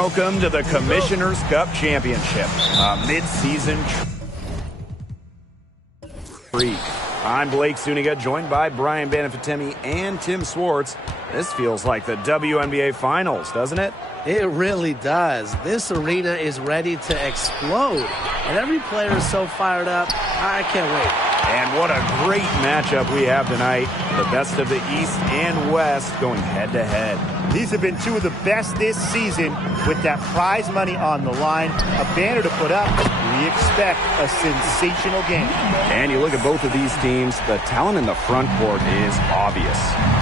Welcome to the Commissioner's Cup Championship, a mid-season treat. I'm Blake Zuniga, joined by Brian Banafitemi and Tim Swartz. This feels like the WNBA Finals, doesn't it? It really does. This arena is ready to explode, and every player is so fired up. I can't wait. And what a great matchup we have tonight. The best of the East and West going head-to-head. These have been two of the best this season with that prize money on the line. A banner to put up. We expect a sensational game. And you look at both of these teams, the talent in the front court is obvious.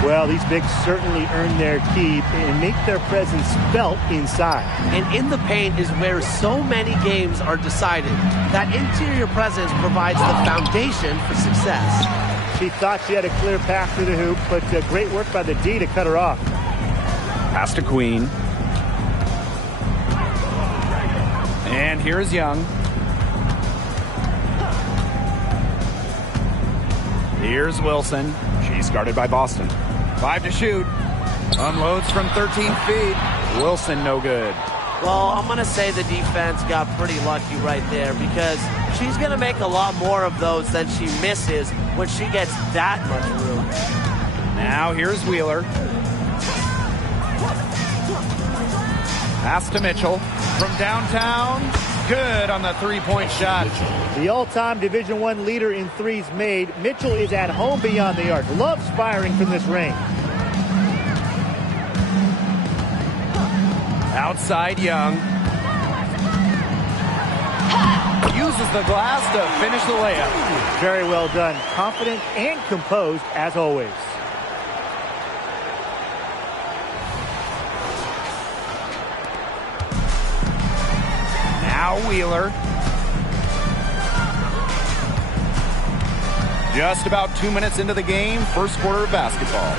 Well, these bigs certainly earn their keep and make their presence felt inside. And in the paint is where so many games are decided. That interior presence provides the foundation for success. She thought she had a clear path through the hoop, but great work by the D to cut her off. Pass to Queen. And here's Young. Here's Wilson. She's guarded by Boston. 5 to shoot. Unloads from 13 feet. Wilson no good. Well, I'm going to say the defense got pretty lucky right there because she's going to make a lot more of those than she misses when she gets that much room. Now here's Wheeler. Pass to Mitchell from downtown. Good on the three-point shot. The all-time Division I leader in threes made. Mitchell is at home beyond the arc. Loves firing from this range. Outside Young. Uses the glass to finish the layup. Very well done. Confident and composed as always. Now Wheeler. Just about 2 minutes into the game, first quarter of basketball.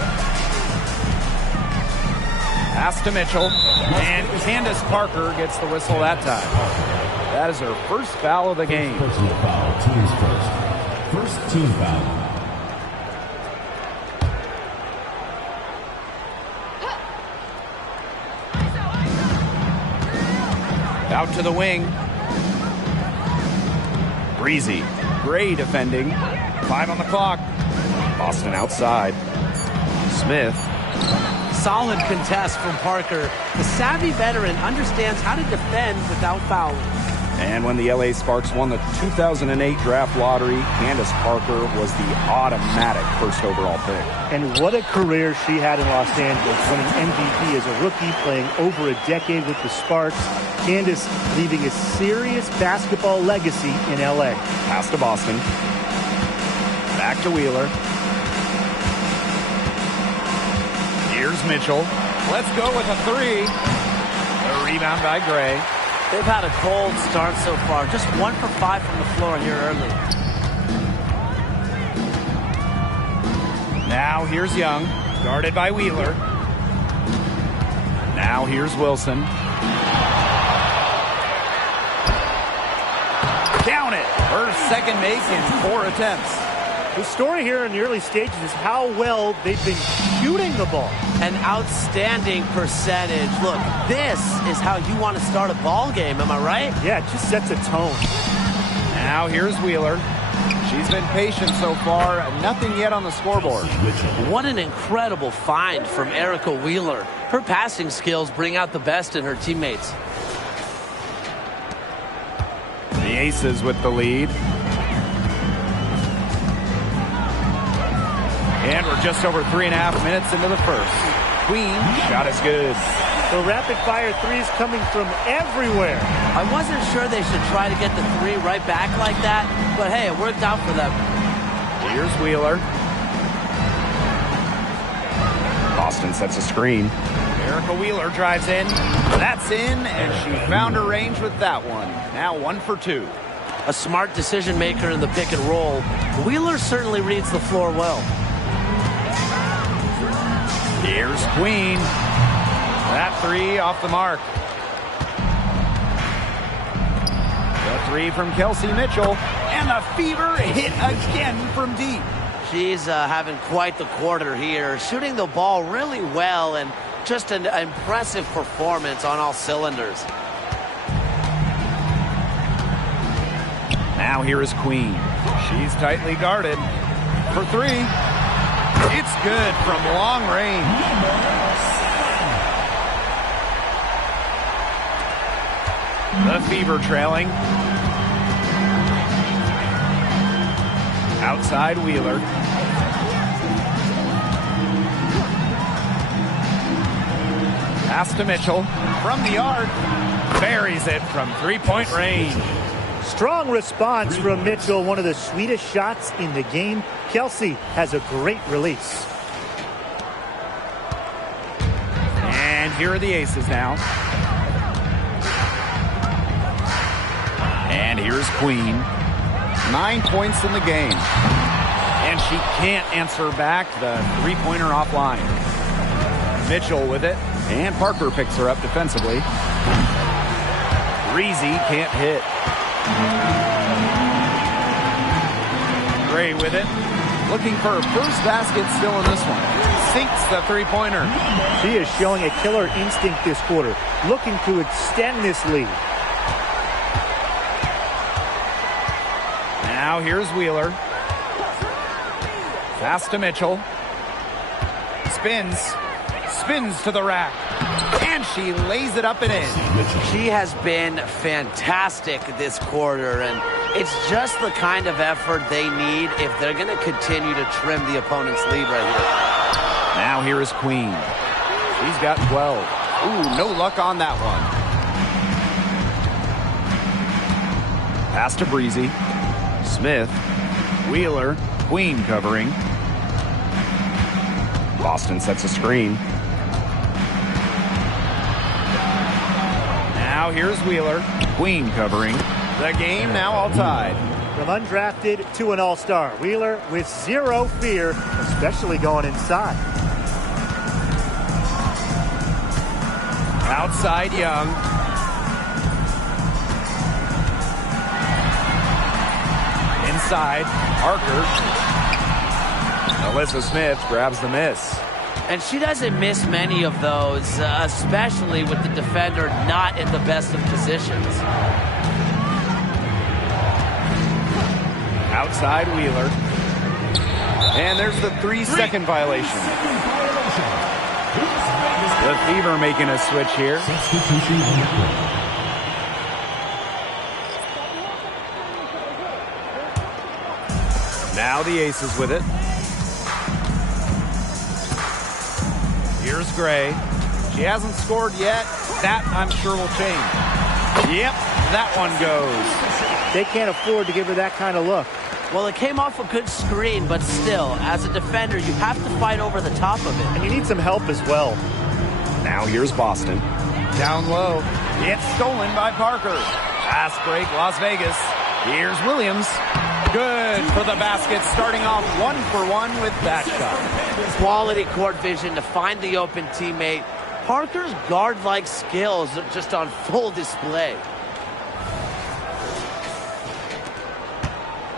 Pass to Mitchell. And Candace Parker gets the whistle that time. That is her first foul of the game. Personal foul, team's first. First team foul. Out to the wing. Breezy. Gray defending. 5 on the clock. Boston outside. Smith. Solid contest from Parker. The savvy veteran understands how to defend without fouling. And when the LA Sparks won the 2008 draft lottery, Candace Parker was the automatic first overall pick. And what a career she had in Los Angeles, winning MVP as a rookie, playing over a decade with the Sparks. Candace leaving a serious basketball legacy in LA. Pass to Boston. Back to Wheeler. Here's Mitchell. Let's go with a three. A rebound by Gray. They've had a cold start so far. Just 1 for 5 from the floor here early. Now here's Young. Guarded by Wheeler. Now here's Wilson. Count it. Her second make in 4 attempts. The story here in the early stages is how well they've been shooting the ball. An outstanding percentage. Look, this is how you want to start a ball game, am I right? Yeah, it just sets a tone. Now here's Wheeler. She's been patient so far. Nothing yet on the scoreboard. What an incredible find from Erica Wheeler. Her passing skills bring out the best in her teammates. The Aces with the lead. And we're just over 3.5 minutes into the first. Queen, shot is good. The rapid-fire threes coming from everywhere. I wasn't sure they should try to get the three right back like that, but hey, it worked out for them. Here's Wheeler. Boston sets a screen. Erica Wheeler drives in. That's in, and she found her range with that one. Now 1 for 2. A smart decision maker in the pick and roll. Wheeler certainly reads the floor well. Here's Queen. That three off the mark. The three from Kelsey Mitchell. And the fever hit again from deep. She's having quite the quarter here. Shooting the ball really well and Just an impressive performance on all cylinders. Now here is Queen. She's tightly guarded for three. It's good from long range. The Fever trailing. Outside Wheeler. Pass to Mitchell from the arc. Buries it from three-point range. Strong response from Mitchell, one of the sweetest shots in the game. Kelsey has a great release. And here are the aces now. And here's Queen. 9 points in the game. And she can't answer back the three-pointer offline. Mitchell with it. And Parker picks her up defensively. Breezy can't hit. Gray with it. Looking for her first basket still in this one. Sinks the three-pointer. She is showing a killer instinct this quarter. Looking to extend this lead. Now here's Wheeler. Pass to Mitchell. Spins to the rack. And she lays it up and in. She has been fantastic this quarter, and it's just the kind of effort they need if they're going to continue to trim the opponent's lead right here. Now here is Queen. She's got 12. Ooh, no luck on that one. Pass to Breezy. Smith. Wheeler. Queen covering. Boston sets a screen. Now here's Wheeler. Queen covering. The game now all tied. From undrafted to an all-star, Wheeler with zero fear, especially going inside. Outside Young. Inside Parker. Alyssa Smith grabs the miss. And she doesn't miss many of those, especially with the defender not in the best of positions. Outside Wheeler. And there's the 3-second violation. The Fever making a switch here. Now the Aces with it. Here's Gray. She hasn't scored yet. That, I'm sure, will change. Yep, that one goes. They can't afford to give her that kind of look. Well, it came off a good screen, but still, as a defender, you have to fight over the top of it. And you need some help as well. Now here's Boston. Down low. It's stolen by Parker. Pass break, Las Vegas. Here's Williams. Good for the basket, starting off 1-for-1 with that shot. Quality court vision to find the open teammate. Parker's guard-like skills are just on full display.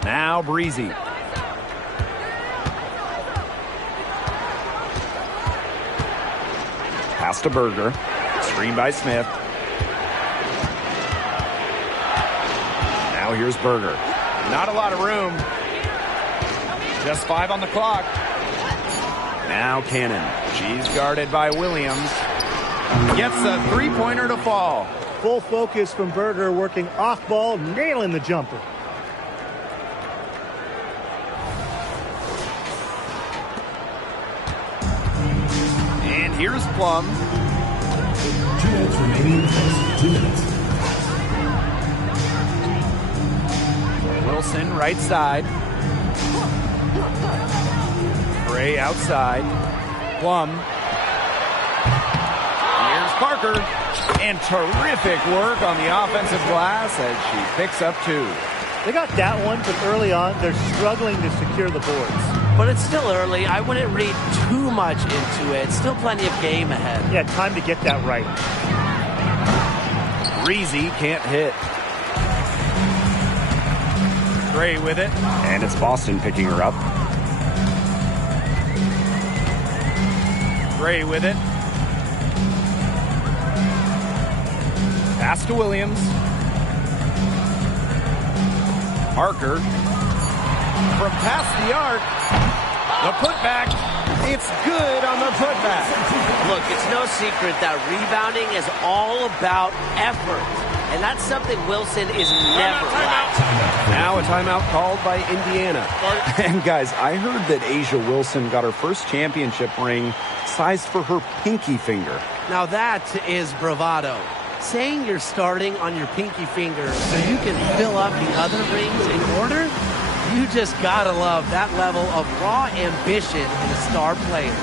Now Breezy. Pass to Berger. Screen by Smith. Now here's Berger. Not a lot of room. Just 5 on the clock. Now Cannon. She's guarded by Williams. Gets a three-pointer to fall. Full focus from Berger, working off ball, nailing the jumper. And here's Plum. 2 minutes remaining in the first. 2 minutes. Wilson right side. Gray outside. Plum. Here's Parker. And terrific work on the offensive glass as she picks up 2. They got that one, but early on, they're struggling to secure the boards. But it's still early. I wouldn't read too much into it. Still plenty of game ahead. Yeah, time to get that right. Breezy can't hit. Gray with it. And it's Boston picking her up. Gray with it. Pass to Williams. Parker. From past the arc. The putback. It's good on the putback. Look, it's no secret that rebounding is all about effort. And that's something Wilson is never lacking. Now a timeout called by Indiana. And guys, I heard that A'ja Wilson got her first championship ring sized for her pinky finger. Now that is bravado. Saying you're starting on your pinky finger so you can fill up the other rings in order? You just gotta love that level of raw ambition in a star player.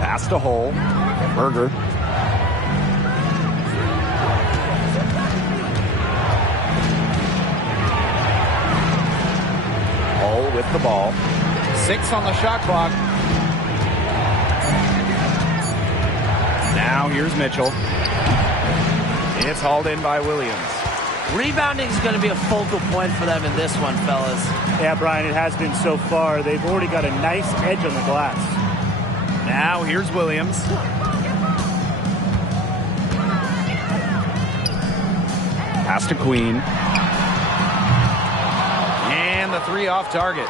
Pass to Hole. Berger. Hole with the ball. 6 on the shot clock. Now here's Mitchell. It's hauled in by Williams. Rebounding is going to be a focal point for them in this one, fellas. Yeah, Brian, it has been so far. They've already got a nice edge on the glass. Now here's Williams. Pass to Queen. And the 3 off target.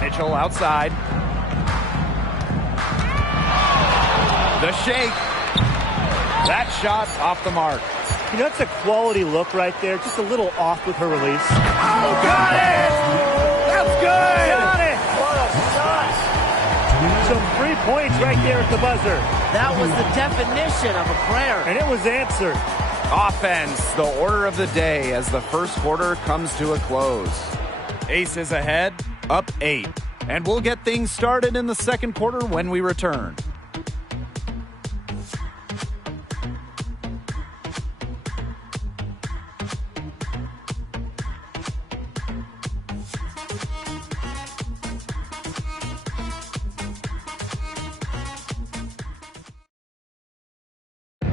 Mitchell outside. The shake. That shot off the mark. You know, that's a quality look right there. Just a little off with her release. Oh, got it! That's good! Got it! What a shot! Some 3 points right there at the buzzer. That was the definition of a prayer. And it was answered. Offense, the order of the day as the first quarter comes to a close. Aces ahead, up 8. And we'll get things started in the second quarter when we return.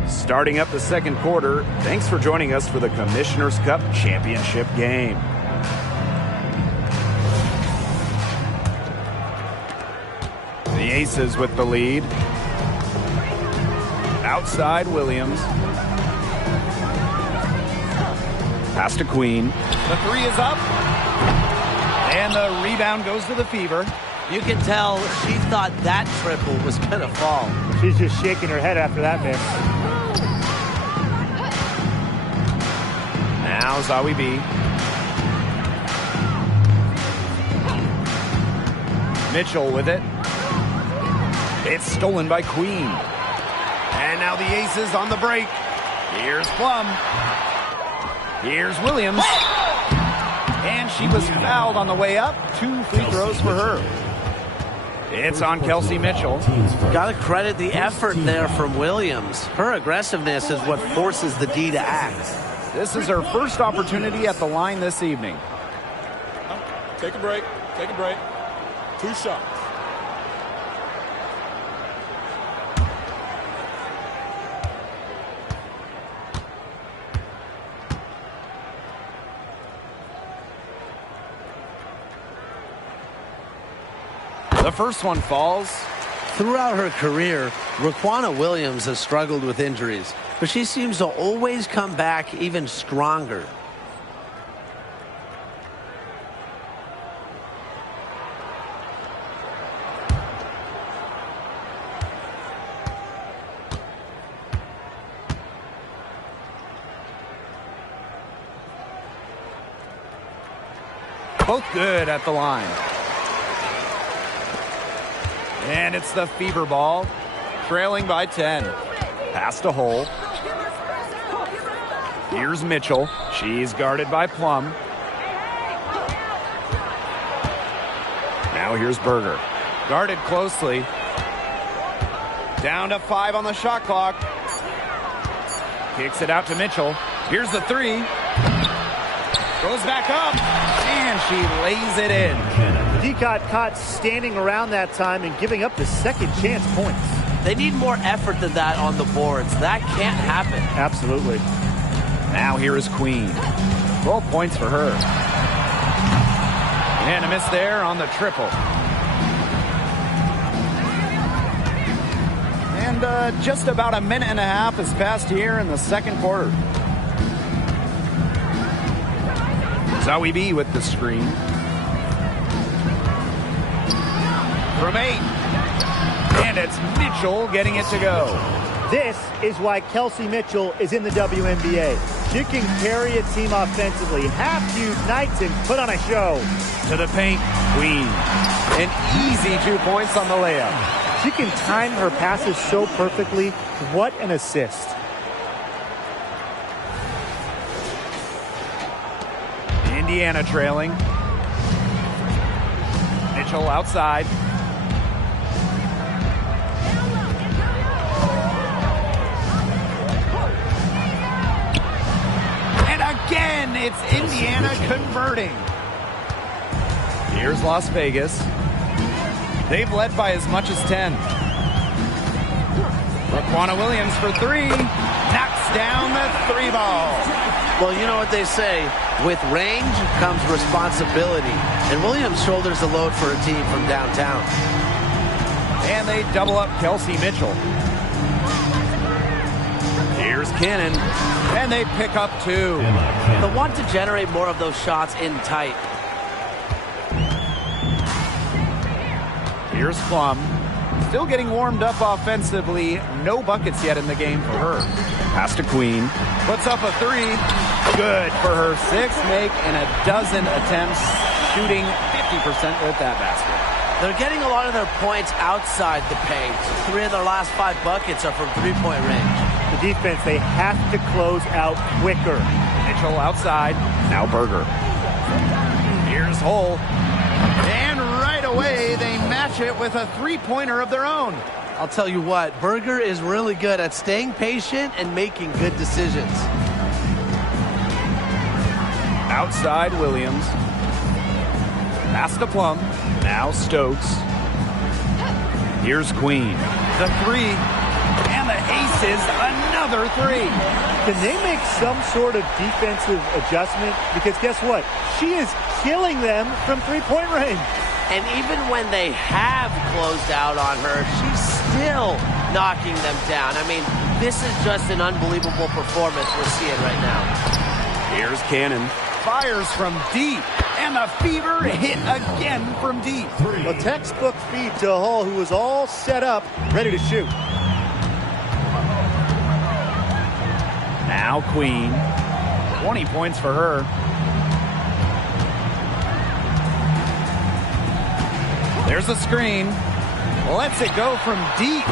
Starting up the second quarter, thanks for joining us for the Commissioner's Cup Championship game. The Aces with the lead. Outside Williams. Pass to Queen. The 3 is up. And the rebound goes to the Fever. You can tell she thought that triple was going to fall. She's just shaking her head after that miss. Now Zawi B. Mitchell with it. It's stolen by Queen. And now the Aces on the break. Here's Plum. Here's Williams. And she was fouled on the way up. 2 free throws for her. It's on Kelsey Mitchell. Got to credit the effort there from Williams. Her aggressiveness is what forces the D to act. This is her first opportunity at the line this evening. Take a break. Take a break. 2 shots. The first one falls. Throughout her career, Raquana Williams has struggled with injuries, but she seems to always come back even stronger. Both good at the line. And it's the Fever ball, trailing by 10. Pass to Hull. Here's Mitchell. She's guarded by Plum. Now here's Berger. Guarded closely. Down to 5 on the shot clock. Kicks it out to Mitchell. Here's the 3. Goes back up. And she lays it in. He got caught standing around that time and giving up the second chance points. They need more effort than that on the boards. That can't happen. Absolutely. Now here is Queen. 12 points for her. And a miss there on the triple. And just about a minute and a half has passed here in the second quarter. Zoe B with the screen. From 8. And it's Mitchell getting it to go. This is why Kelsey Mitchell is in the WNBA. She can carry a team offensively, have huge nights, and put on a show. To the paint, Queen. An easy 2 points on the layup. She can time her passes so perfectly. What an assist. Indiana trailing. Mitchell outside. And again, it's Indiana converting. Here's Las Vegas. They've led by as much as 10. Raquana Williams for 3. Knocks down the 3 ball. Well, you know what they say. With range comes responsibility. And Williams shoulders the load for a team from downtown. And they double up Kelsey Mitchell. Here's Cannon. And they pick up 2. They'll want to generate more of those shots in tight. Here's Plum. Still getting warmed up offensively. No buckets yet in the game for her. Pass to Queen. Puts up a 3. Good for her 6th make and a dozen attempts, shooting 50% with that basket. They're getting a lot of their points outside the paint. 3 of their last 5 buckets are from three-point range. The defense, they have to close out quicker. Mitchell outside. Now Berger. Here's Hull. And right away, they match it with a 3-pointer of their own. I'll tell you what, Berger is really good at staying patient and making good decisions. Outside Williams. Pass to Plum. Now Stokes. Here's Queen. The 3. And the ace is another 3. Can they make some sort of defensive adjustment? Because guess what? She is killing them from three-point range. And even when they have closed out on her, she's still knocking them down. I mean, this is just an unbelievable performance we're seeing right now. Here's Cannon. Fires from deep. And the Fever hit again from deep. A textbook feed to Hull, who was all set up, ready to shoot. Now Queen. 20 points for her. There's a screen. Lets it go from deep.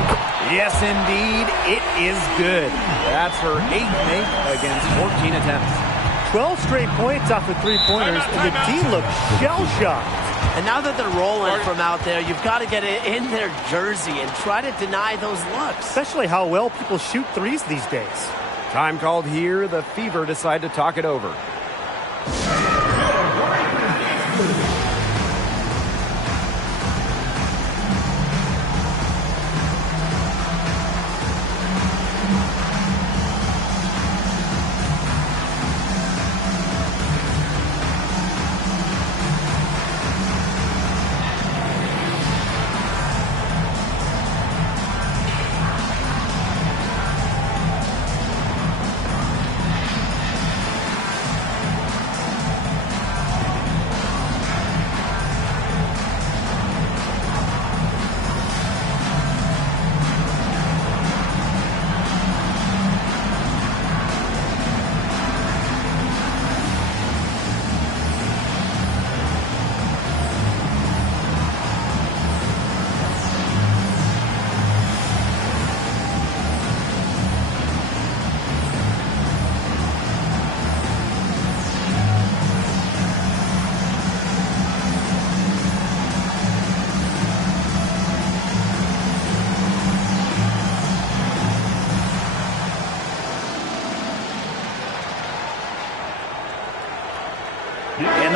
Yes, indeed. It is good. That's her 8th make against 14 attempts. 12 straight points off of three-pointers, and the team looks shell-shocked. And now that they're rolling from out there, you've got to get it in their jersey and try to deny those looks. Especially how well people shoot threes these days. Time called here. The Fever decide to talk it over.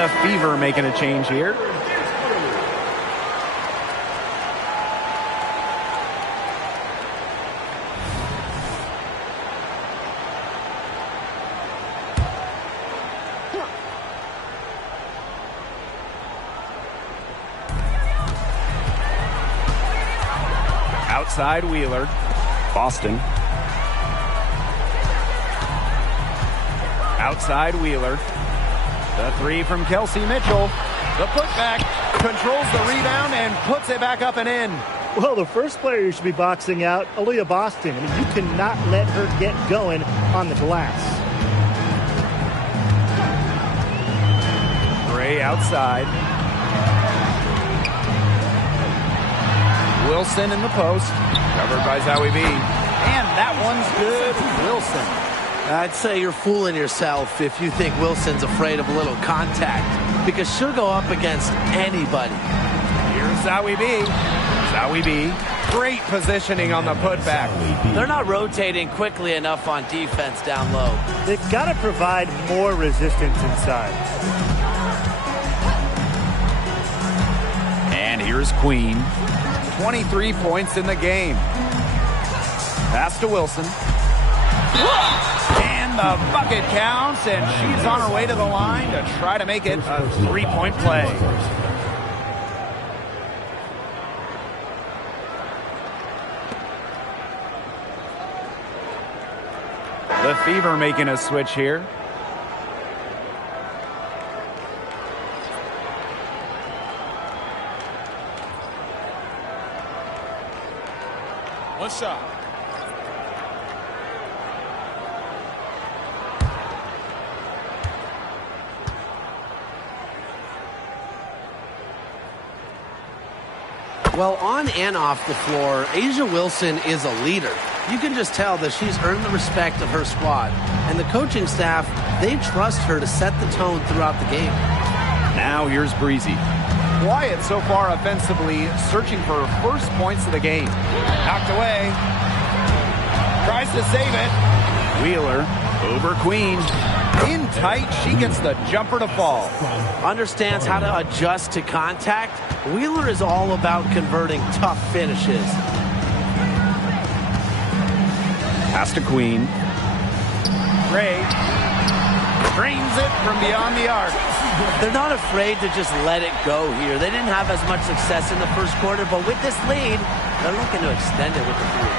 the Fever making a change here. Outside Wheeler. Boston. Outside Wheeler. The three from Kelsey Mitchell. The putback controls the rebound and puts it back up and in. Well, the first player you should be boxing out, Aaliyah Boston. I mean, you cannot let her get going on the glass. Gray outside. Wilson in the post. Covered by Zowie B. And that one's good. Wilson. I'd say you're fooling yourself if you think Wilson's afraid of a little contact, because she'll go up against anybody. Here's Zowie B. Zowie B. Great positioning on the putback. They're not rotating quickly enough on defense down low. They've got to provide more resistance inside. And here's Queen. 23 points in the game. Pass to Wilson. And the bucket counts, and she's on her way to the line to try to make it a three-point play. The Fever making a switch here. One shot. Well, on and off the floor, A'ja Wilson is a leader. You can just tell that she's earned the respect of her squad. And the coaching staff, they trust her to set the tone throughout the game. Now here's Breezy. Quiet so far offensively, searching for her first points of the game. Knocked away. Tries to save it. Wheeler over Queen. In tight, she gets the jumper to fall. Understands how to adjust to contact. Wheeler is all about converting tough finishes. Pass to Queen. Ray drains it from beyond the arc. They're not afraid to just let it go here. They didn't have as much success in the first quarter, but with this lead, they're looking to extend it with the three.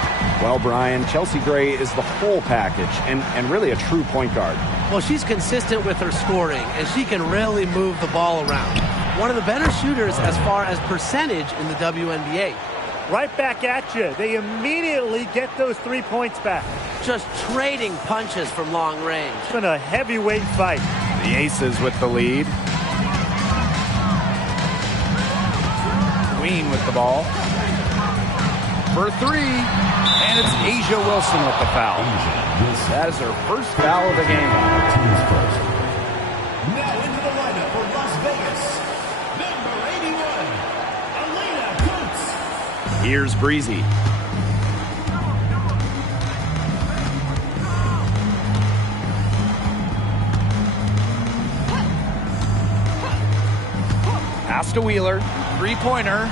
Well, Brian, Chelsea Gray is the whole package and really a true point guard. Well, she's consistent with her scoring, and she can really move the ball around. One of the better shooters as far as percentage in the WNBA. Right back at you. They immediately get those 3 points back. Just trading punches from long range. It's been a heavyweight fight. The Aces with the lead. Queen with the ball. For three. And it's A'ja Wilson with the foul. That is her first foul of the game. Now into the lineup for Las Vegas, number 81, Elena Coates. Here's Breezy. Pass to Wheeler. Three-pointer.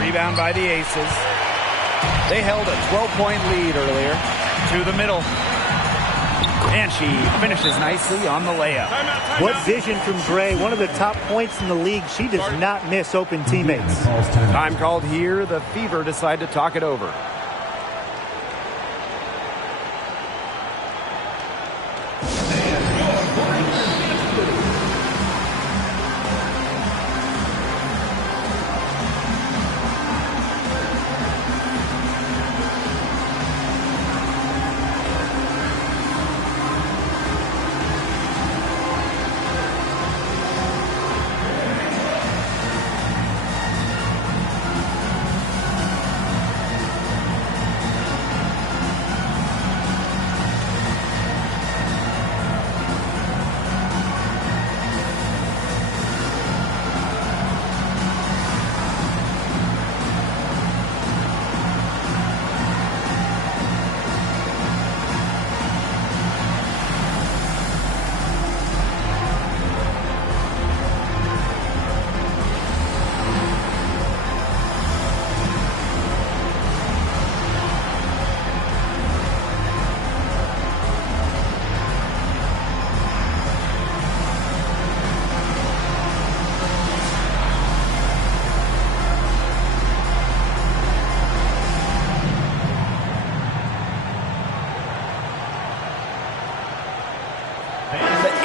Rebound by the Aces. They held a 12-point lead earlier. To the middle. And she finishes nicely on the layup. What vision from Gray. One of the top points in the league. She does not miss open teammates. Time called here. The Fever decide to talk it over.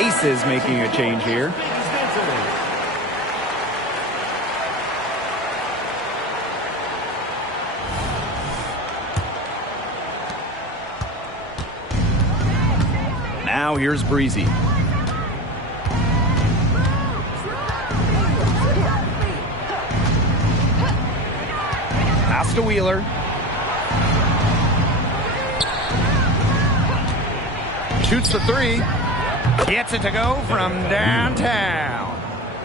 Aces making a change here. Now here's Breezy. Pass to Wheeler. Shoots the three. Gets it to go from downtown.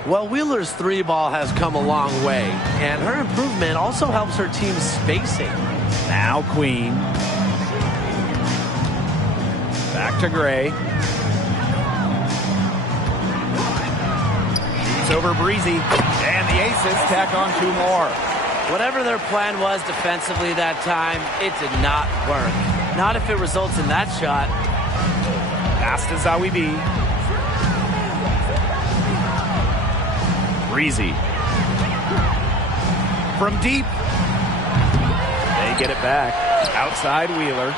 Well, Wheeler's three ball has come a long way, and her improvement also helps her team's spacing. Now Queen. Back to Gray. Shoots over Breezy. And the Aces tack on 2 more. Whatever their plan was defensively that time, it did not work. Not if it results in that shot. Pass to Zawi B. Breezy. From deep. They get it back. Outside Wheeler.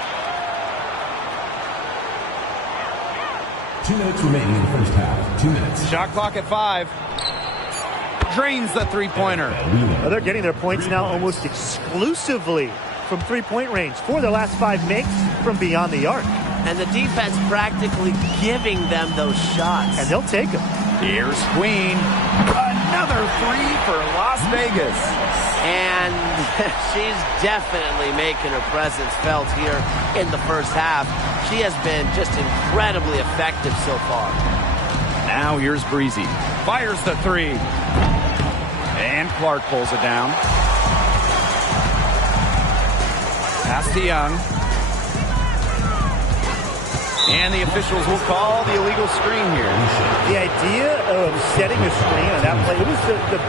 2 minutes remaining in the first half. 2 minutes. Shot clock at 5. Drains the three-pointer. Well, they're getting their points now almost exclusively from three-point range. 4 of their last 5 makes from beyond the arc. And the defense practically giving them those shots. And they'll take them. Here's Queen. Another 3 for Las Vegas. And she's definitely making her presence felt here in the first half. She has been just incredibly effective so far. Now here's Breezy. Fires the 3. And Clark pulls it down. Pass to Young. And the officials will call the illegal screen here. The idea of setting a screen on that play, it was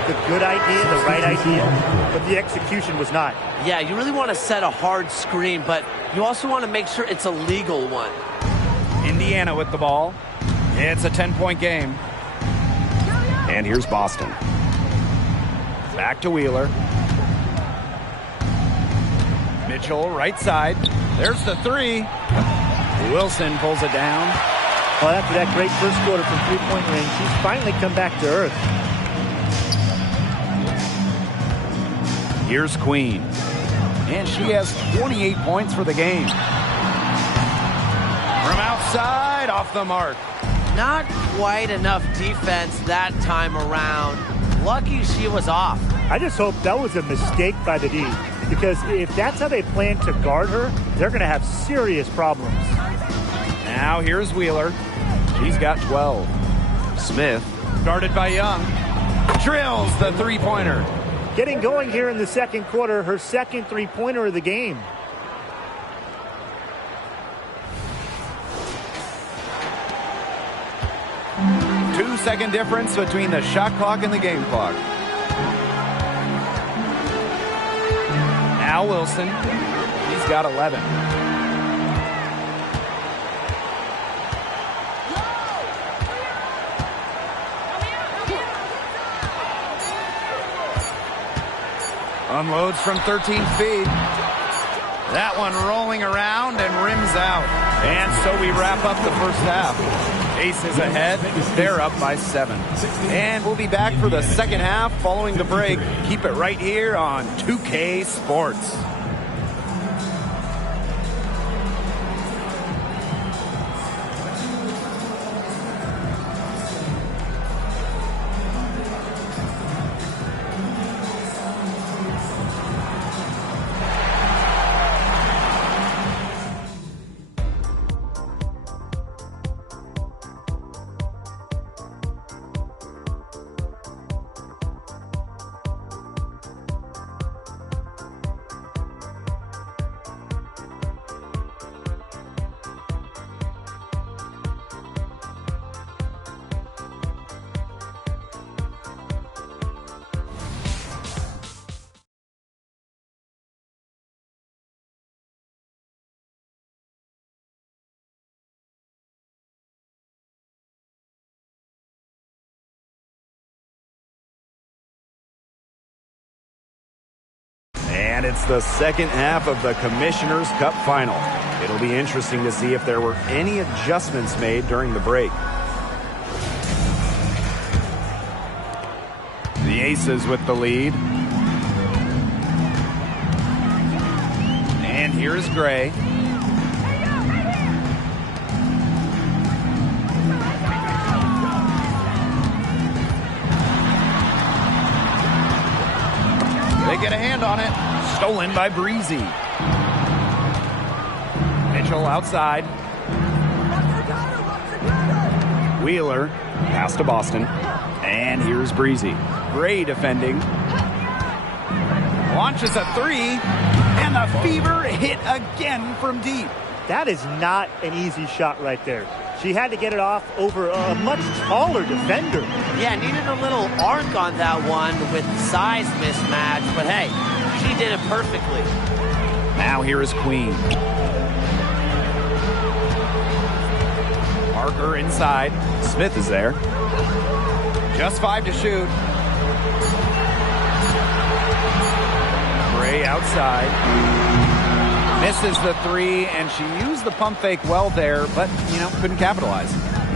the good idea, the right idea, but the execution was not. Yeah, you really want to set a hard screen, but you also want to make sure it's a legal one. Indiana with the ball. It's a 10-point game. And here's Boston. Back to Wheeler. Mitchell, right side. There's the 3. Wilson pulls it down. Well, after that great first quarter from three-point range, she's finally come back to earth. Here's Queen. And she has 28 points for the game. From outside, off the mark. Not quite enough defense that time around. Lucky she was off. I just hope that was a mistake by the D, because if that's how they plan to guard her, they're going to have serious problems. Now here's Wheeler. She's got 12. Smith, guarded by Young, drills the three-pointer. Getting going here in the second quarter, her second three-pointer of the game. Two-second difference between the shot clock and the game clock. Now Wilson. He's got 11. Unloads from 13 feet. That one rolling around and rims out. And so we wrap up the first half. Aces ahead. They're up by 7. And we'll be back for the second half following the break. Keep it right here on 2K Sports. And it's the second half of the Commissioner's Cup Final. It'll be interesting to see if there were any adjustments made during the break. Aces with the lead. And here's Gray. They get a hand on it. Stolen by Breezy. Mitchell outside. Wheeler, pass to Boston. And here's Breezy. Gray defending. Launches a three. And the Fever hit again from deep. That is not an easy shot right there. She had to get it off over a much taller defender. Yeah, needed a little arc on that one with size mismatch, but hey, she did it perfectly. Now here is Queen. Parker inside. Smith is there. Just 5 to shoot. Gray outside. Misses the three, and she used the pump fake well there, but, couldn't capitalize.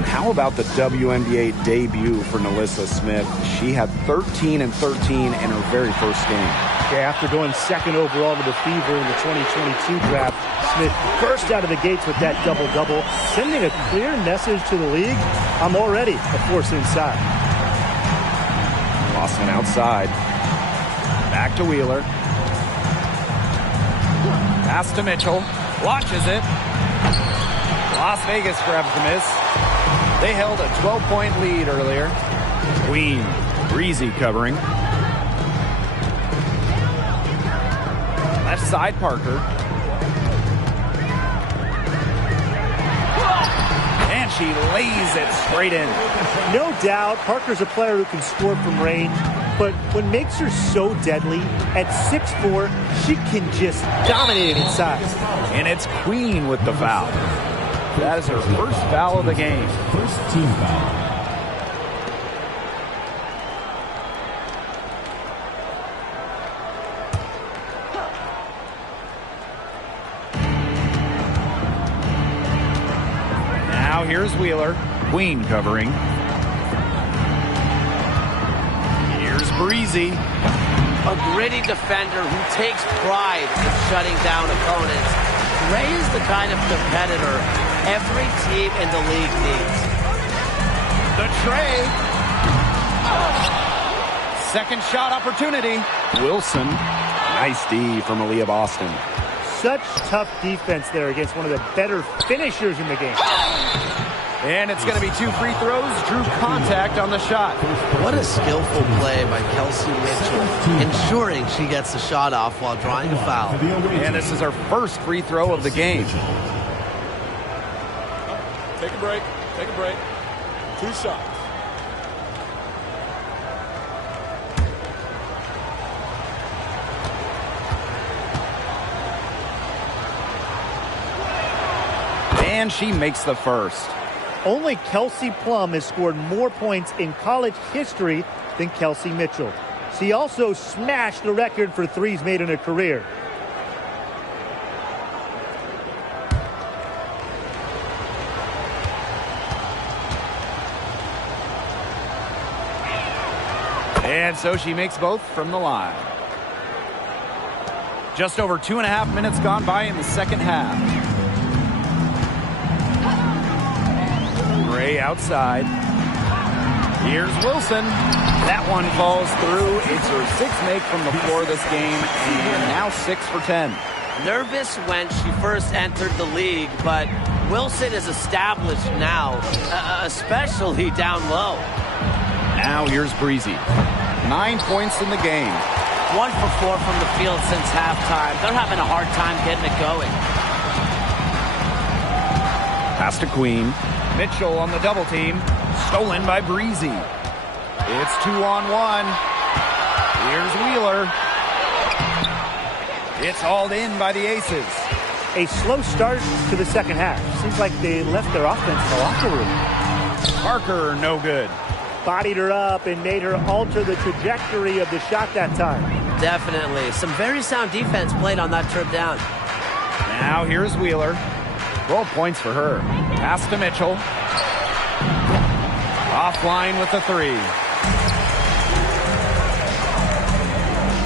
How about the WNBA debut for NaLyssa Smith? She had 13 and 13 in her very first game. Yeah, after going second overall to the Fever in the 2022 draft, Smith burst out of the gates with that double-double, sending a clear message to the league. I'm already a force inside. Boston outside. Back to Wheeler. Pass to Mitchell. Launches it. Las Vegas grabs the miss. They held a 12-point lead earlier. Queen. Breezy covering. Left side, Parker. And she lays it straight in. No doubt, Parker's a player who can score from range, but what makes her so deadly, at 6'4", she can just dominate inside. And it's Queen with the foul. That is her first foul of the game. First team foul. Now here's Wheeler. Queen covering. Here's Breezy. A gritty defender who takes pride in shutting down opponents. Gray is the kind of competitor every team in the league needs. The tray. Second shot opportunity. Wilson. Nice D from Aaliyah Boston. Such tough defense there against one of the better finishers in the game. And it's going to be 2 free throws. Drew contact on the shot. What a skillful play by Kelsey Mitchell, ensuring she gets the shot off while drawing a foul. And this is her first free throw of the game. Take a break. Take a break. 2 shots. And she makes the first. Only Kelsey Plum has scored more points in college history than Kelsey Mitchell. She also smashed the record for threes made in her career. And so she makes both from the line. Just over 2.5 minutes gone by in the second half. Gray outside. Here's Wilson. That one falls through. It's her 6th make from the floor this game, and now 6 for 10. Nervous when she first entered the league, but Wilson is established now, especially down low. Now here's Breezy. 9 points in the game. 1 for 4 from the field since halftime. They're having a hard time getting it going. Pass to Queen. Mitchell on the double team. Stolen by Breezy. It's 2-on-1. Here's Wheeler. It's hauled in by the Aces. A slow start to the second half. Seems like they left their offense in the locker room. Parker, no good. Bodied her up and made her alter the trajectory of the shot that time. Definitely. Some very sound defense played on that trip down. Now here's Wheeler. 12 points for her. Pass to Mitchell. Offline with the 3.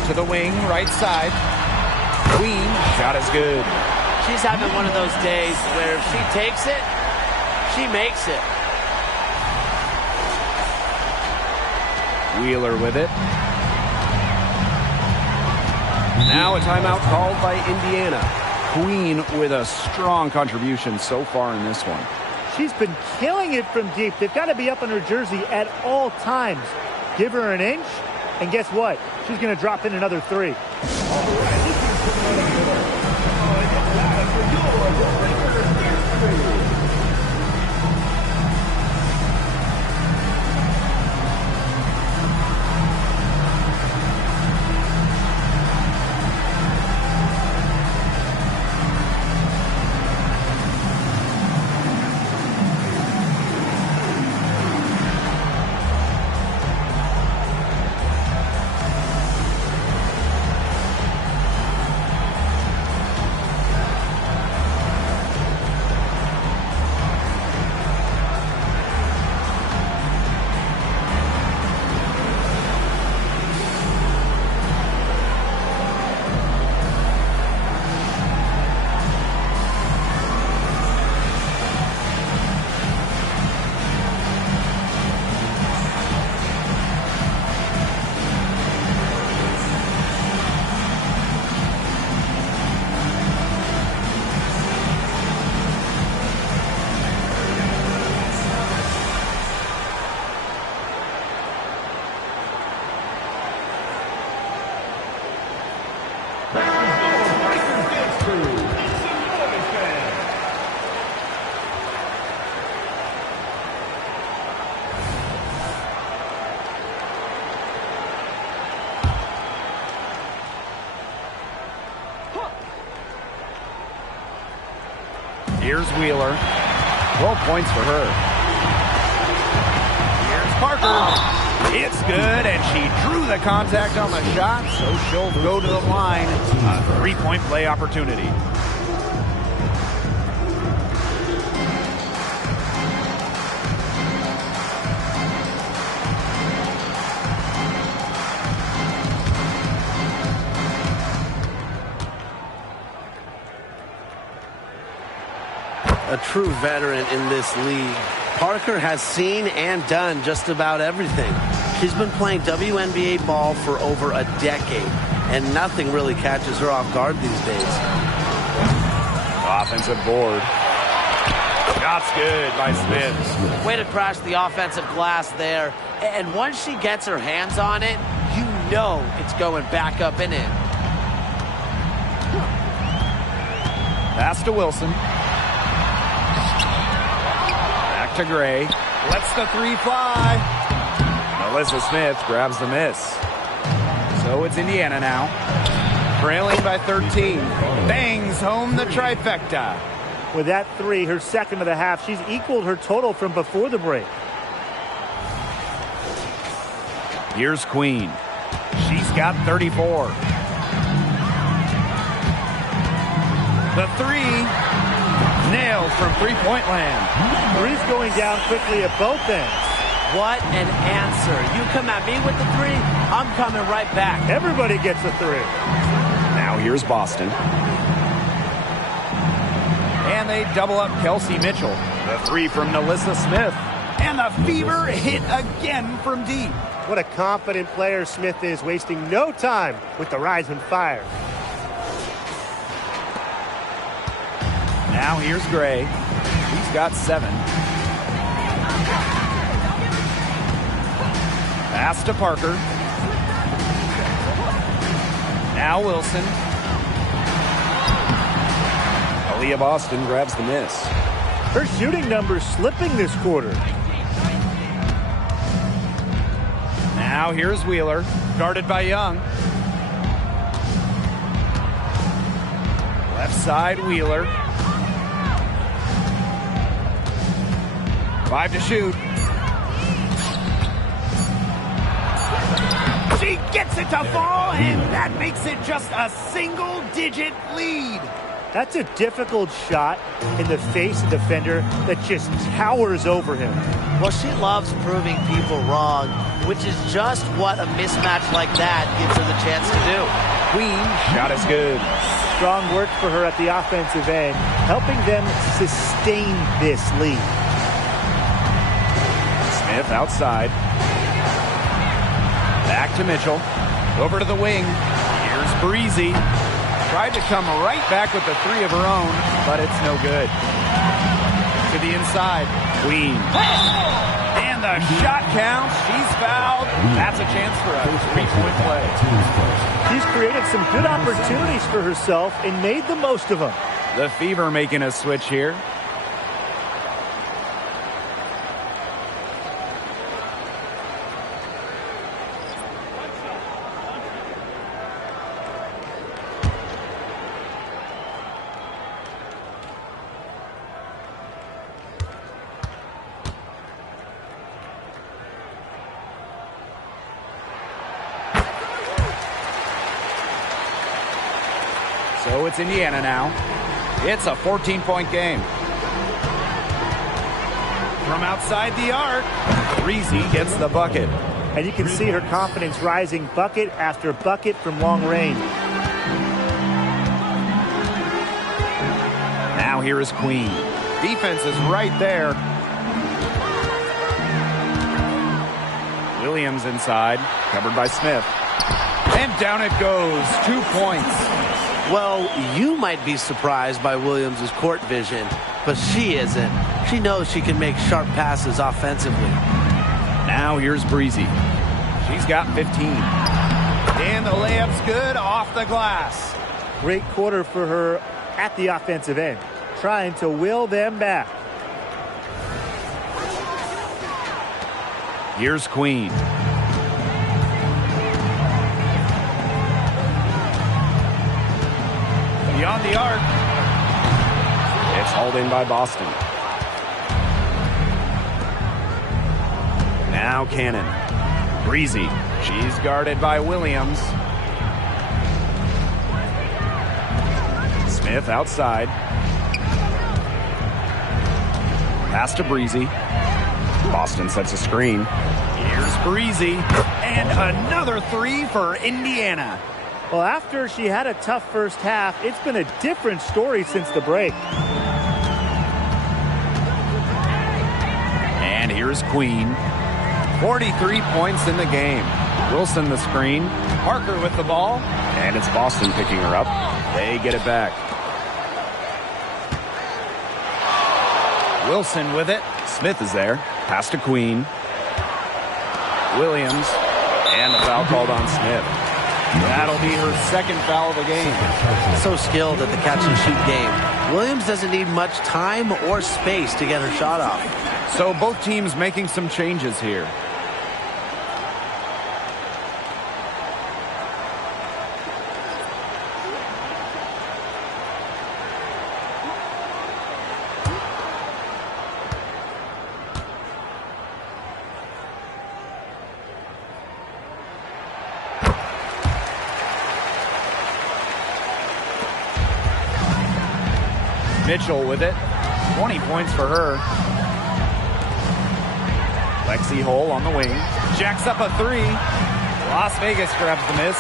to the wing, right side. Queen, shot is good. She's having one of those days where if she takes it, she makes it. Wheeler with it. Now a timeout called by Indiana. Queen with a strong contribution so far in this one. She's been killing it from deep. They've got to be up on her jersey at all times. Give her an inch, and guess what? She's going to drop in another three. Here's Wheeler. 12 points for her. Here's Parker. It's good, and she drew the contact on the shot, so she'll go to the line. A three-point play opportunity. A true veteran in this league. Parker has seen and done just about everything. She's been playing WNBA ball for over a decade, and nothing really catches her off guard these days. Offensive board. Shot's good by Smith. Way to crash the offensive glass there. And once she gets her hands on it, you know it's going back up and in. Pass to Wilson. To Gray, lets the three fly. Melissa Smith grabs the miss. So it's Indiana now, trailing by 13. Bangs home the trifecta. With that three, her second of the half, she's equaled her total from before the break. Here's Queen. She's got 34. The three. Nailed from three-point land. Three's going down quickly at both ends. What an answer. You come at me with the three, I'm coming right back. Everybody gets a three. Now here's Boston. And they double up Kelsey Mitchell. The three from Melissa Smith. And the fever hit again from deep. What a confident player Smith is, wasting no time with the Rising Fire. Now here's Gray. He's got 7. Pass to Parker. Now Wilson. Aaliyah Boston grabs the miss. Her shooting numbers slipping this quarter. Now here's Wheeler, guarded by Young. Left side, Wheeler. 5 to shoot. She gets it to fall, and that makes it just a single-digit lead. That's a difficult shot in the face of a defender that just towers over him. Well, she loves proving people wrong. which is just what a mismatch like that gives her the chance to do. Queen, shot is good. Strong work for her at the offensive end, helping them sustain this lead. Smith outside. Back to Mitchell. Over to the wing. Here's Breezy. Tried to come right back with the three of her own, but it's no good. To the inside. Queen. And the shot counts. She's fouled. That's a chance for a three-point play. She's created some good opportunities for herself and made the most of them. The Fever making a switch here. So it's Indiana now. It's a 14-point game. From outside the arc, Breezy gets the bucket. And you can see her confidence rising bucket after bucket from long range. Now here is Queen. Defense is right there. Williams inside, covered by Smith. And down it goes. 2 points. Well, you might be surprised by Williams' court vision, but she isn't. She knows she can make sharp passes offensively. Now here's Breezy. She's got 15. And the layup's good off the glass. Great quarter for her at the offensive end, trying to will them back. Here's Queen. Beyond the arc. It's hauled in by Boston. Now Cannon. Breezy. She's guarded by Williams. Smith outside. Pass to Breezy. Boston sets a screen. Here's Breezy. And another three for Indiana. Well, after she had a tough first half, it's been a different story since the break. And here's Queen. 43 points in the game. Wilson the screen. Parker with the ball. And it's Boston picking her up. They get it back. Wilson with it. Smith is there. Pass to Queen. Williams. And the foul called on Smith. That'll be her second foul of the game. So skilled at the catch-and-shoot game. Williams doesn't need much time or space to get her shot off. So both teams making some changes here. Mitchell with it. 20 points for her. Lexi Hole on the wing. Jacks up a three. Las Vegas grabs the miss.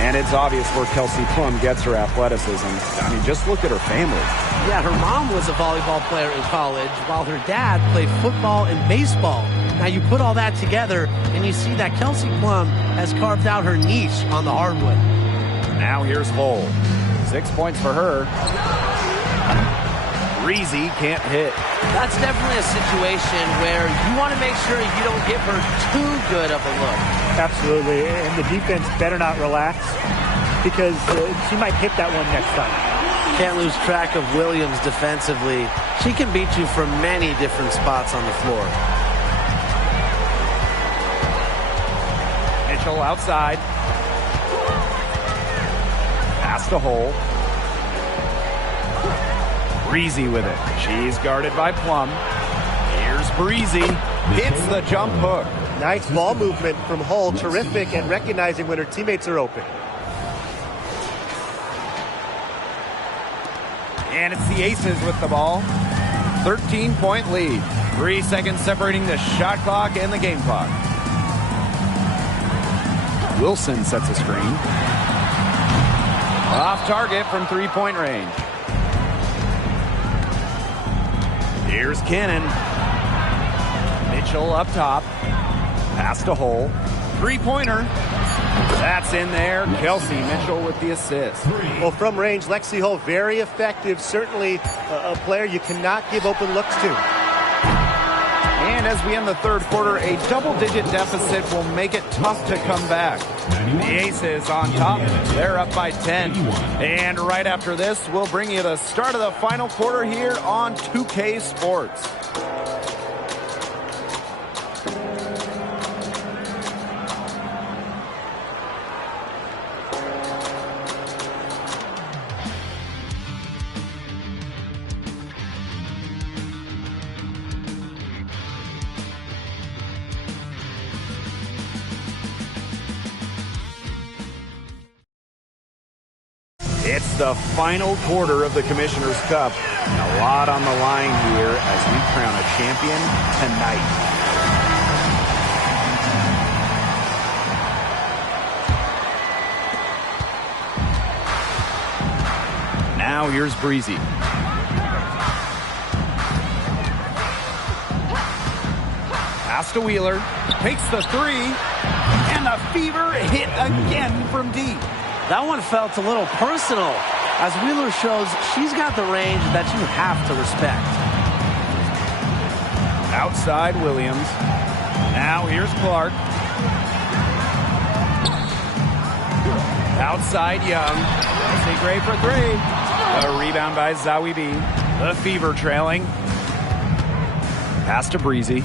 And it's obvious where Kelsey Plum gets her athleticism. I mean, just look at her family. Yeah, her mom was a volleyball player in college, while her dad played football and baseball. Now you put all that together, and you see that Kelsey Plum has carved out her niche on the hardwood. Now here's Hole. 6 points for her. Breezy can't hit. That's definitely a situation where you want to make sure you don't give her too good of a look. Absolutely, and the defense better not relax because she might hit that one next time. Can't lose track of Williams defensively. She can beat you from many different spots on the floor. Mitchell outside. Pass to Hole. Breezy with it. She's guarded by Plum. Here's Breezy. Hits the jump hook. Nice ball movement from Hull. Terrific at recognizing when her teammates are open. And it's the Aces with the ball. 13-point lead. 3 seconds separating the shot clock and the game clock. Wilson sets a screen. Off target from three-point range. Here's Cannon. Mitchell up top. Pass to Hole. Three-pointer. That's in there. Kelsey Mitchell with the assist. Well, from range, Lexi Hull, very effective. Certainly a player you cannot give open looks to. And as we end the third quarter, a double-digit deficit will make it tough to come back. The Aces on top. They're up by 10. And right after this, we'll bring you the start of the final quarter here on 2K Sports. It's the final quarter of the Commissioner's Cup. And a lot on the line here as we crown a champion tonight. Now here's Breezy. Pass to Wheeler. Takes the three. And the Fever hit again from deep. That one felt a little personal, as Wheeler shows she's got the range that you have to respect. Outside Williams. Now here's Clark. Outside Young. Kelsey Gray for three. A rebound by Zawi B. The Fever trailing. Pass to Breezy.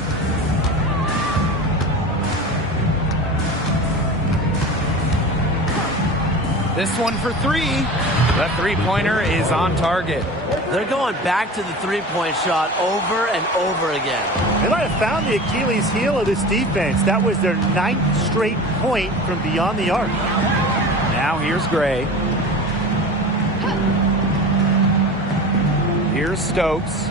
This one for three. The three-pointer is on target. They're going back to the three-point shot over and over again. They might have found the Achilles heel of this defense. That was their 9th straight point from beyond the arc. Now here's Gray. Here's Stokes.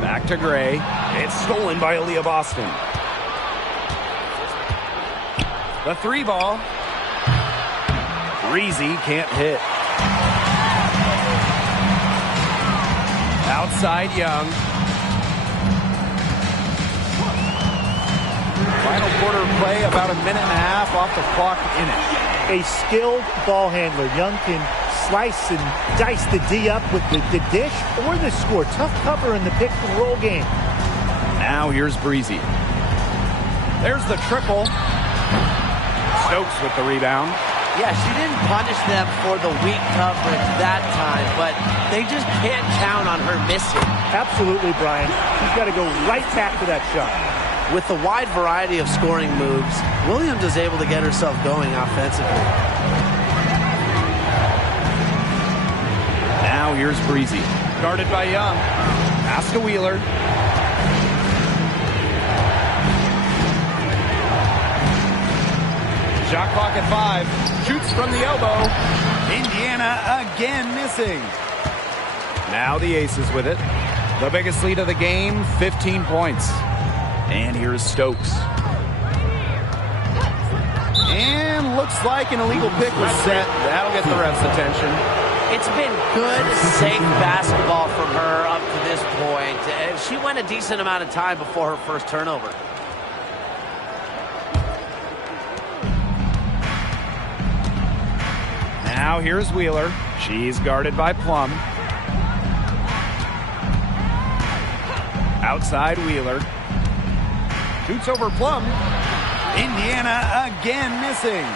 Back to Gray. It's stolen by Aaliyah Boston. The three ball. Breezy can't hit. Outside Young. Final quarter play, about a minute and a half off the clock in it. A skilled ball handler. Young can slice and dice the D up with the dish or the score. Tough cover in the pick and roll game. Now here's Breezy. There's the triple. Stokes with the rebound. Yeah, she didn't punish them for the weak coverage that time, but they just can't count on her missing. Absolutely, Brian. She's got to go right back to that shot. With the wide variety of scoring moves, Williams is able to get herself going offensively. Now here's Breezy. Guarded by Young. Pass to Wheeler. Shot clock at 5. Shoots from the elbow. Indiana again missing. Now the Aces with it. The biggest lead of the game, 15 points. And here's Stokes. And looks like an illegal pick was set. That'll get the ref's attention. It's been good, safe basketball from her up to this point. And she went a decent amount of time before her first turnover. Now here's Wheeler. She's guarded by Plum. Outside Wheeler. Shoots over Plum. Indiana again missing.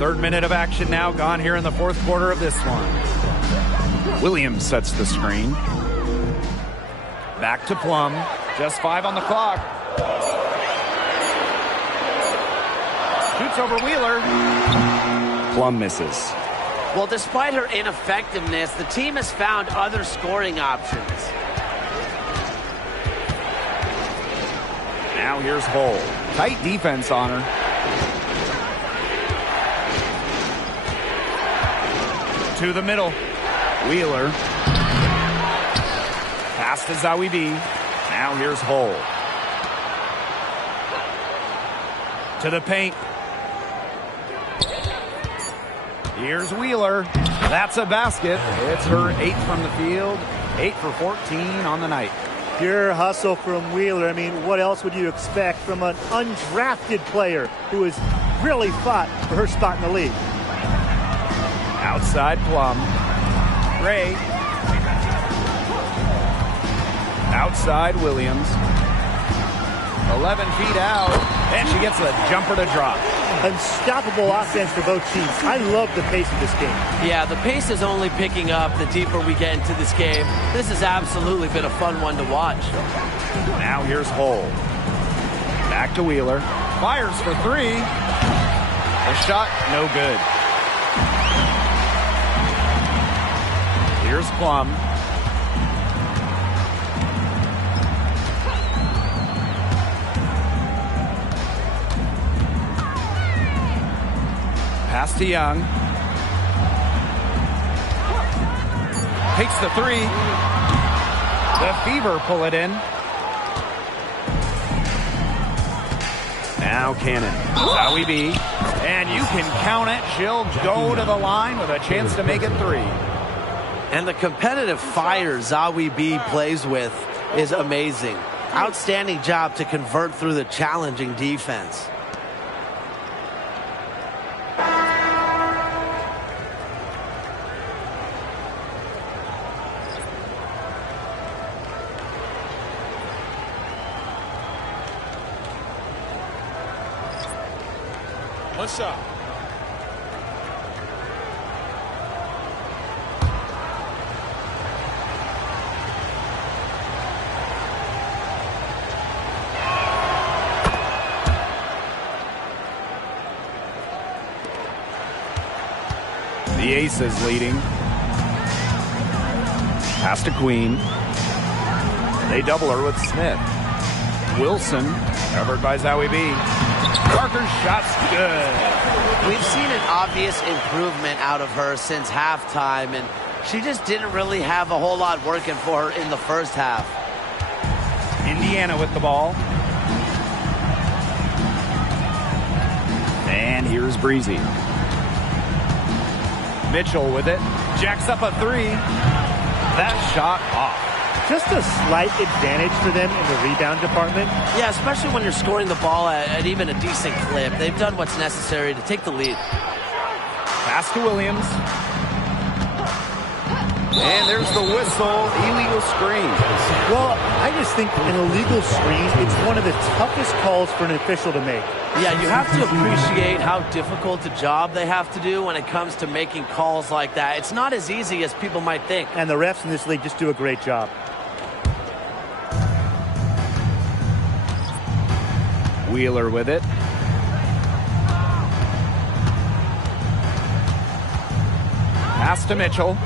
Third minute of action now gone here in the fourth quarter of this one. Williams sets the screen. Back to Plum. Just 5 on the clock. Shoots over Wheeler. Plum misses. Well, despite her ineffectiveness, the team has found other scoring options. Now here's Hull. Tight defense on her. To the middle. Wheeler. Pass to Zawi B. Now here's Hull. To the paint. Here's Wheeler. That's a basket. It's her 8th from the field. 8 for 14 on the night. Pure hustle from Wheeler. I mean, what else would you expect from an undrafted player who has really fought for her spot in the league? Outside Plum. Gray. Outside Williams. 11 feet out. And she gets a jumper to drop. Unstoppable offense for both teams. I love the pace of this game. Yeah, the pace is only picking up the deeper we get into this game. This has absolutely been a fun one to watch. Now here's Hull. Back to Wheeler. Fires for 3. A shot, no good. Here's Plum. Pass to Young. Takes the 3. The Fever pull it in. Now Cannon. Zawi B. And you can count it. She'll go to the line with a chance to make it 3. And the competitive fire Zawi B plays with is amazing. Outstanding job to convert through the challenging defense. One shot. The Aces leading. Pass to Queen. They double her with Smith. Wilson, covered by Zawi B. Parker's shot's good. We've seen an obvious improvement out of her since halftime, and she just didn't really have a whole lot working for her in the first half. Indiana with the ball. And here's Breezy. Mitchell with it. Jacks up a 3. That shot off. Just a slight advantage for them in the rebound department. Yeah, especially when you're scoring the ball at even a decent clip. They've done what's necessary to take the lead. Pass to Williams. And there's the whistle. Illegal screen. Well, I just think an illegal screen, it's one of the toughest calls for an official to make. Yeah, you have to appreciate how difficult a job they have to do when it comes to making calls like that. It's not as easy as people might think. And the refs in this league just do a great job. Wheeler with it. Pass to Mitchell.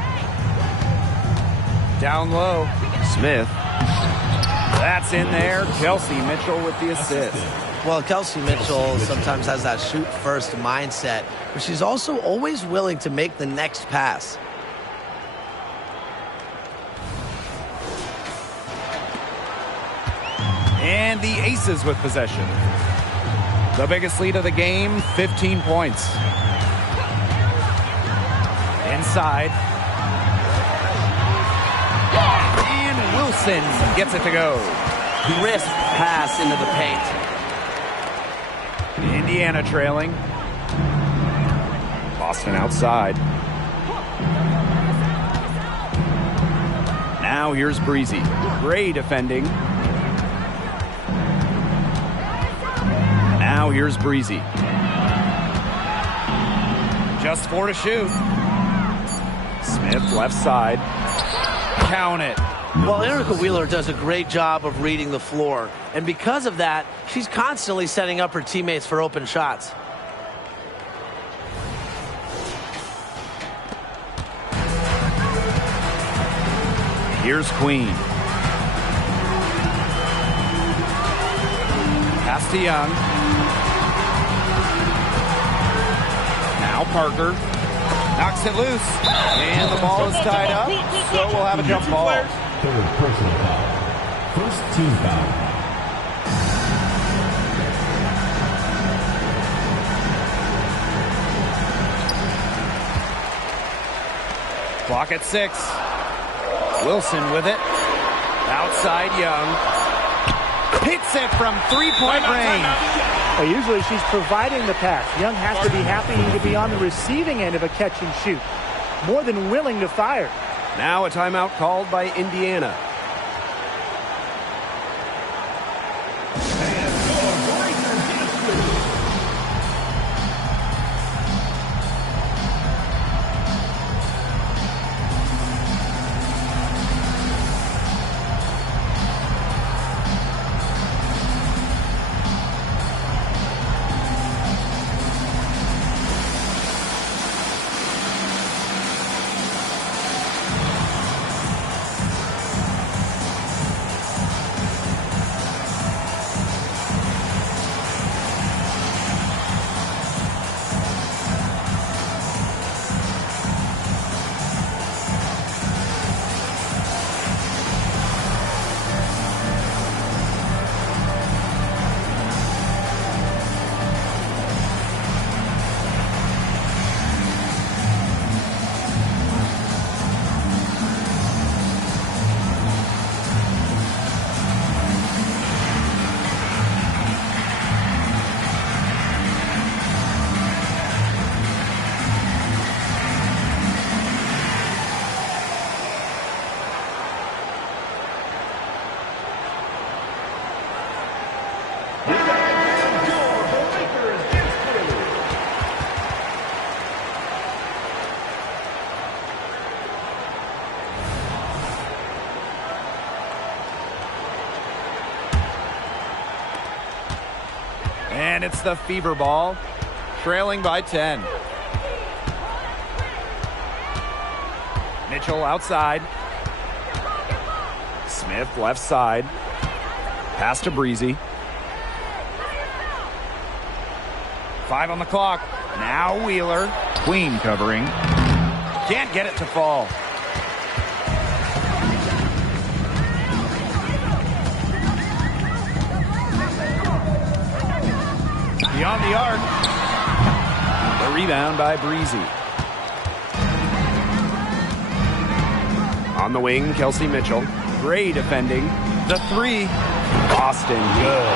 Down low. Smith. That's in there. Kelsey Mitchell with the assist. Well, Kelsey Mitchell sometimes has that shoot-first mindset, but she's also always willing to make the next pass. And the Aces with possession. The biggest lead of the game, 15 points. Inside. And Wilson gets it to go. Crisp pass into the paint. Indiana trailing. Boston outside. Now here's Breezy. Gray defending. Now here's Breezy. Just 4 to shoot. Smith left side. Count it. Well, Erica Wheeler does a great job of reading the floor. And because of that, she's constantly setting up her teammates for open shots. Here's Queen. Pass to Young. Now Parker. Knocks it loose. And the ball is tied up, so we'll have a jump ball. third personal foul. First team foul. Clock at 6. Wilson with it. Outside Young. Hits it from three-point range. Well, usually she's providing the pass. Young has to be happy to be on the receiving end of a catch and shoot. More than willing to fire. Now a timeout called by Indiana. And it's the Fever ball, trailing by 10. Mitchell outside. Smith left side. Pass to Breezy. 5 on the clock. Now Wheeler. Queen covering. Can't get it to fall. Beyond the arc. The rebound by Breezy. On the wing, Kelsey Mitchell. Gray defending. The 3. Boston good.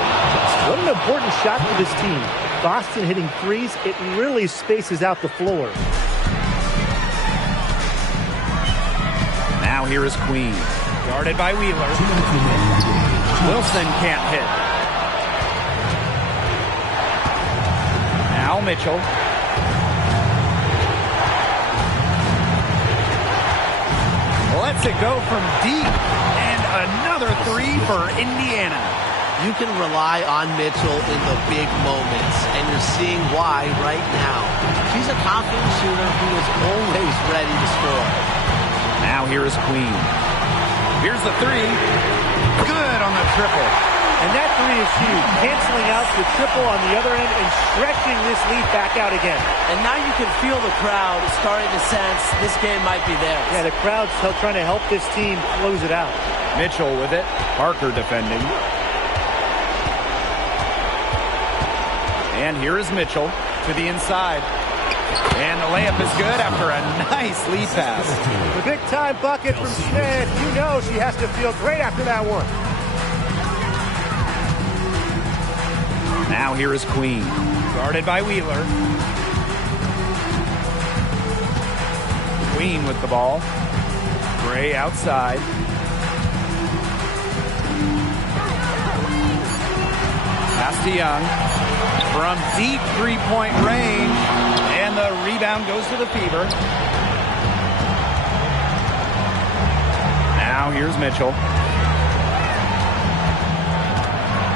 What an important shot for this team. Boston hitting threes. It really spaces out the floor. Now here is Queen. Guarded by Wheeler. Wilson can't hit. Now Mitchell. Lets it go from deep. And another 3 for Indiana. You can rely on Mitchell in the big moments, and you're seeing why right now. She's a confident shooter who is always ready to score. Now here is Queen. Here's the 3. Good on the triple. And that 3 is huge, canceling out the triple on the other end and stretching this lead back out again. And now you can feel the crowd starting to sense this game might be theirs. Yeah, the crowd's still trying to help this team close it out. Mitchell with it. Parker defending. And here is Mitchell to the inside. And the layup is good after a nice lead pass. The big-time bucket from Smith. You know she has to feel great after that one. Now here is Queen. Guarded by Wheeler. Queen with the ball. Gray outside. Pass to Young. From deep three-point range. And the rebound goes to the Fever. Now here's Mitchell.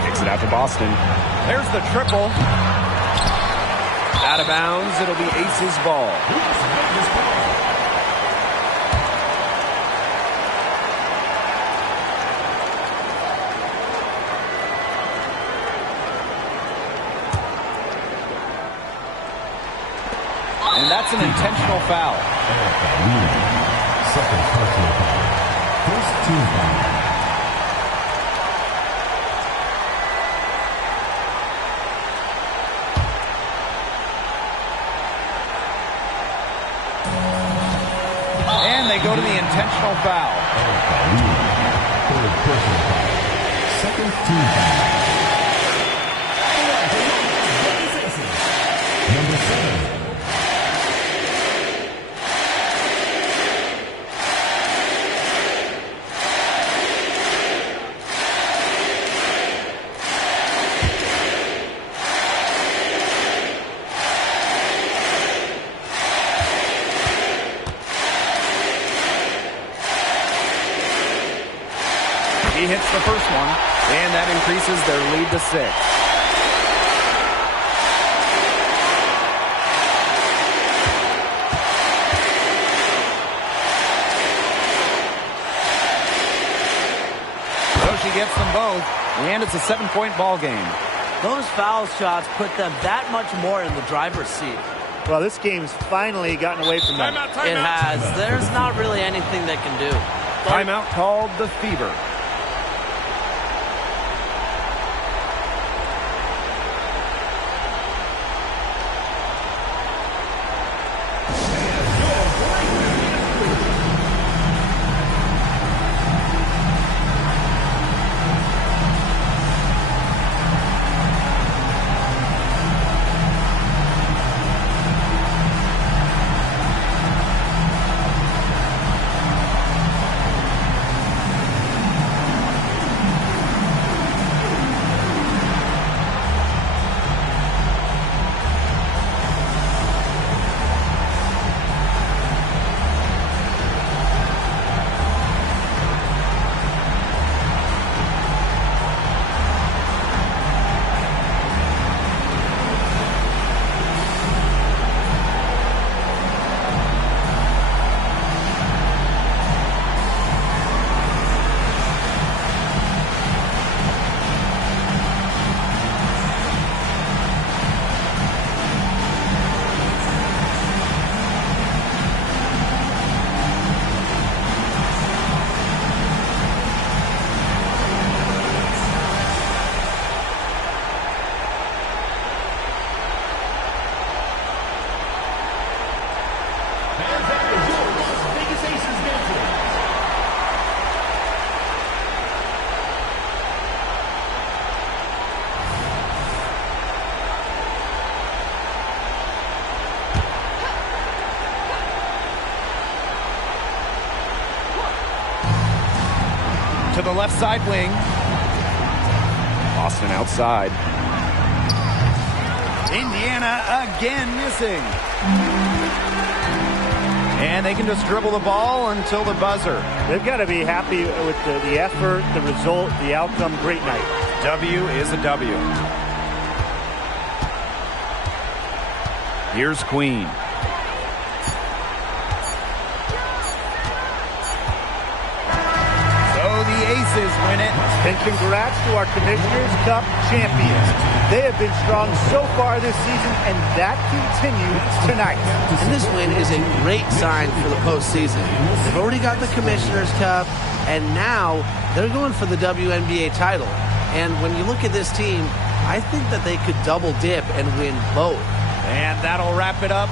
Kicks it out to Boston. There's the triple. Out of bounds. It'll be Ace's ball. And that's an intentional foul. Second personal foul. First team foul. And they go to the intentional foul. Third personal foul. Second team foul. Number 7. He hits the first one, and that increases their lead to 6. So she gets them both, and it's a 7-point ball game. Those foul shots put them that much more in the driver's seat. Well, this game's finally gotten away from them. It has. There's not really anything they can do. Timeout called the Fever. To the left side wing. Boston outside. Indiana again missing. And they can just dribble the ball until the buzzer. They've got to be happy with the effort, the result, the outcome. Great night. W is a W. Here's Queen. Aces win it. And congrats to our Commissioner's Cup champions. They have been strong so far this season, and that continues tonight. And this win is a great sign for the postseason. They've already got the Commissioner's Cup, and now they're going for the WNBA title. And when you look at this team, I think that they could double dip and win both. And that'll wrap it up